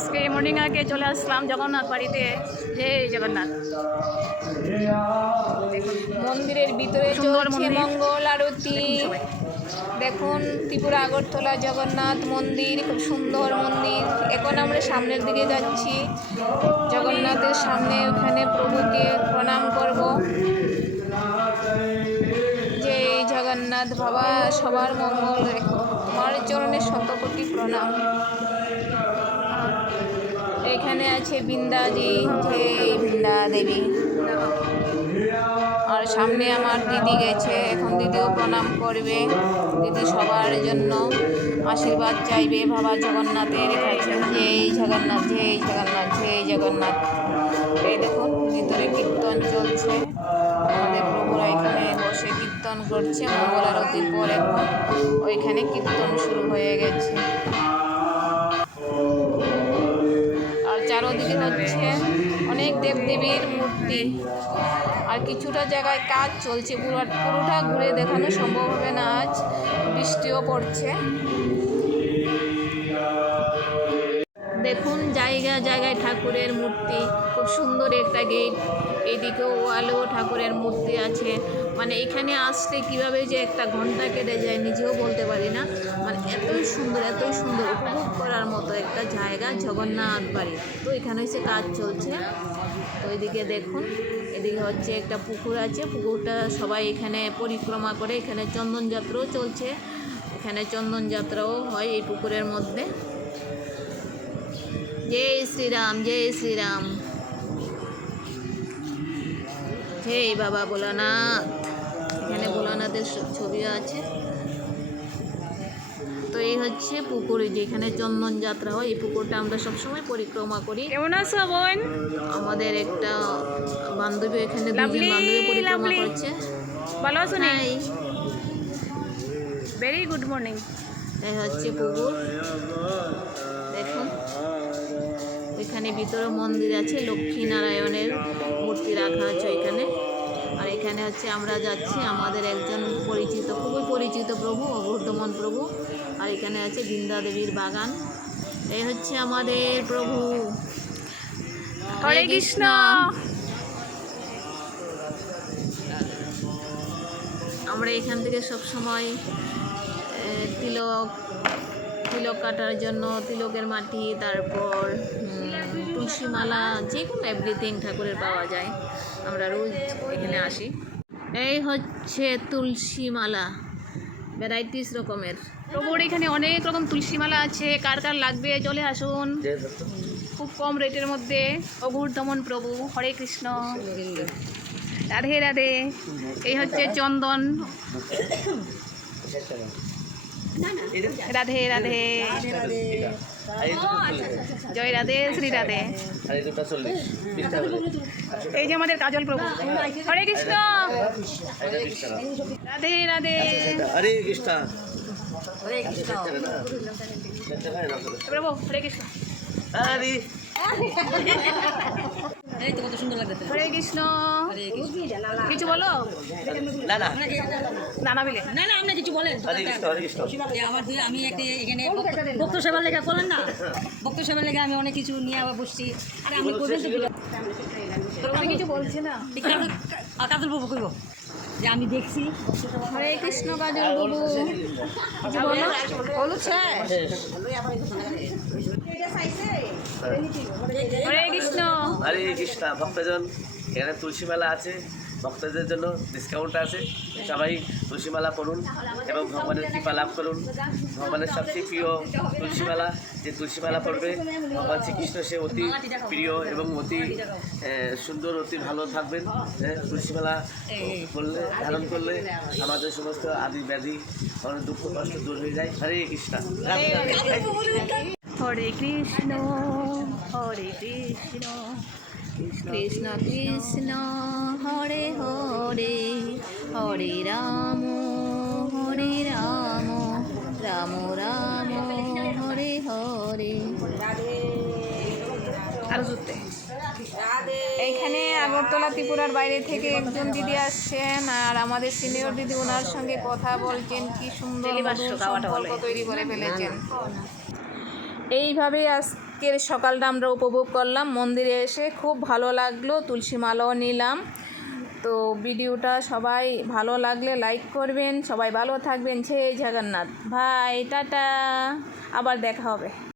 আজকে মর্নিং আগে চলে আসলাম জগন্নাথ বাড়িতে। জয় জগন্নাথ। মন্দিরের ভিতরে চলছে মঙ্গল আরতি। দেখুন ত্রিপুরা আগরতলা জগন্নাথ মন্দির, খুব সুন্দর মন্দির। এখন আমরা সামনের দিকে যাচ্ছি, জগন্নাথের সামনে, ওখানে প্রভুকে প্রণাম করব। জয় জগন্নাথ বাবা, সবার মঙ্গল রেখো, তোমার চরণে শতকোটি প্রণাম। এখানে আছে বৃন্দাজি, জয় বৃন্দা দেবী। আর সামনে আমার দিদি গেছে, এখন দিদিও প্রণাম করবে। দিদি সবার জন্য আশীর্বাদ চাইবে বাবা জগন্নাথের কাছে। জয় জগন্নাথ, জয় জগন্নাথ, জয় জগন্নাথ। এই দেখুন ভিতরে কীর্তন চলছে, আমাদের প্রভুরা এখানে বসে কীর্তন করছে। মঙ্গল আরতির পর এখন ওইখানে কীর্তন শুরু হয়ে গেছে। আর চারোদিকে হচ্ছে অনেক দেবদেবীর মূর্তি। আর কিছুটা জায়গায় কাজ চলছে, পুরোটা ঘুরে দেখানো সম্ভব হবে না, আজ বৃষ্টিও পড়ছে। দেখুন জায়গায় জায়গায় ঠাকুরের মূর্তি, খুব সুন্দর একটা গেট। এদিকেও ওয়ালেও ঠাকুরের মূর্তি আছে। মানে এখানে আসতে কীভাবে যে একটা ঘন্টা কেটে যায় নিজেও বলতে পারি না। মানে এতই সুন্দর, এতই সুন্দর, উপভোগ করার মতো একটা জায়গা জগন্নাথ বাড়ি। তো এখানে হচ্ছে কাজ চলছে। তো এদিকে দেখুন, এদিকে হচ্ছে একটা পুকুর আছে, পুকুরটা সবাই এখানে পরিক্রমা করে। এখানে চন্দন যাত্রাও চলছে, এখানে চন্দন যাত্রাও হয় এই পুকুরের মধ্যে। জয় শ্রীরাম, জয় শ্রীরাম, জয় বাবা ভোলানাথ। এখানে ভোলানাথের ছবি আছে। তো এই হচ্ছে পুকুরে যেখানে চন্দন যাত্রা হয়, এই পুকুরটা আমরা সবসময় পরিক্রমা করি। কেমন আছো বোন? আমাদের একটা বান্ধবী এখানে, দুজন বান্ধবী পরিক্রমা করছে। ভালো আছো? নাই, ভেরি গুড মর্নিং। এই হচ্ছে পুকুর, দেখুন এখানে ভিতরে মন্দির আছে, লক্ষ্মী নারায়ণের মূর্তি রাখা আছে এখানে। আর এখানে হচ্ছে আমরা যাচ্ছি, আমাদের একজন পরিচিত, খুবই পরিচিত প্রভু, অঘোরদমন প্রভু। আর এখানে আছে বৃন্দা দেবীর বাগান। এই হচ্ছে আমাদের প্রভু। হরে কৃষ্ণ। আমরা এখান থেকে সব সময় তিলক কাটার জন্য তিলকের মাটি, তারপর তুলসী মালা, যে কোনো এভরিথিং ঠাকুরের পাওয়া যায়। আমরা রোজ এখানে আসি। এই হচ্ছে তুলসী মালা, ভ্যারাইটিস রকমের। প্রভুর এখানে অনেক রকম তুলসী মালা আছে, কার কার লাগবে চলে আসুন, খুব কম রেটের মধ্যে। অঘোরদমন প্রভু, হরে কৃষ্ণ, রাধে রাধে। এই হচ্ছে চন্দন, রাধে রাধে, জয় রাধে, শ্রী রাধে। এই যে আমাদের কাজল প্রভু, হরে কৃষ্ণ, রাধে রাধে, হরে কৃষ্ণ, প্রভু হরে কৃষ্ণ, হরে কত সুন্দর লাগছে। হরে কৃষ্ণ। কিছু বলো? না না না না বলে না না, আপনি কিছু বলেন। হরে কৃষ্ণ, হরে কৃষ্ণ। আমার আমি একটা এখানে ভক্ত সেবার লেখা বলেন না, ভক্ত সেবার লেখা আমি অনেক কিছু নিয়ে আবার বসছি। আরে আমি করবেন তো কিছু বলছে না। কাজল বাবু করবো যে আমি দেখছি। হরে কৃষ্ণ কাজল বাবু, কিছু বলো? বলছে হরে কৃষ্ণ। হরে কৃষ্ণ। ভক্তজন, এখানে তুলসী মালা আছে, ভক্তদের জন্য ডিসকাউন্ট আছে। সবাই তুলসী মালা পড়ুন এবং ভগবানের কৃপা লাভ করুন। ভগবানের সবচেয়ে প্রিয় তুলসী মালা, যে তুলসী মালা পড়বে ভগবান শ্রীকৃষ্ণ, সে অতি প্রিয় এবং অতি সুন্দর, অতি ভালো থাকবেন। তুলসী মালা করলে, ধারণ করলে আমাদের সমস্ত আদি ব্যাধি, আমাদের দুঃখ কষ্ট দূর হয়ে যায়। হরে কৃষ্ণ। হরে কৃষ্ণ, হরে কৃষ্ণ, কৃষ্ণ কৃষ্ণ হরে হরে, হরে রাম রাম রাম হরে হরে। আরো জুড়তে। এইখানে আগরতলা ত্রিপুরার বাইরে থেকে একজন দিদি আসছেন, আর আমাদের সিনিয়র দিদি ওনার সঙ্গে কথা বলছেন। কি সুন্দর সম্পর্ক তৈরি করে ফেলেছেন। এইভাবেই আজকের সকালটা আমরা উপভোগ করলাম মন্দিরে এসে, খুব ভালো লাগলো, তুলসী মালাও নিলাম। তো ভিডিওটা সবাই ভালো লাগলে লাইক করবেন, সবাই ভালো থাকবেন। জয় জগন্নাথ, ভাই টাটা, আবার দেখা হবে।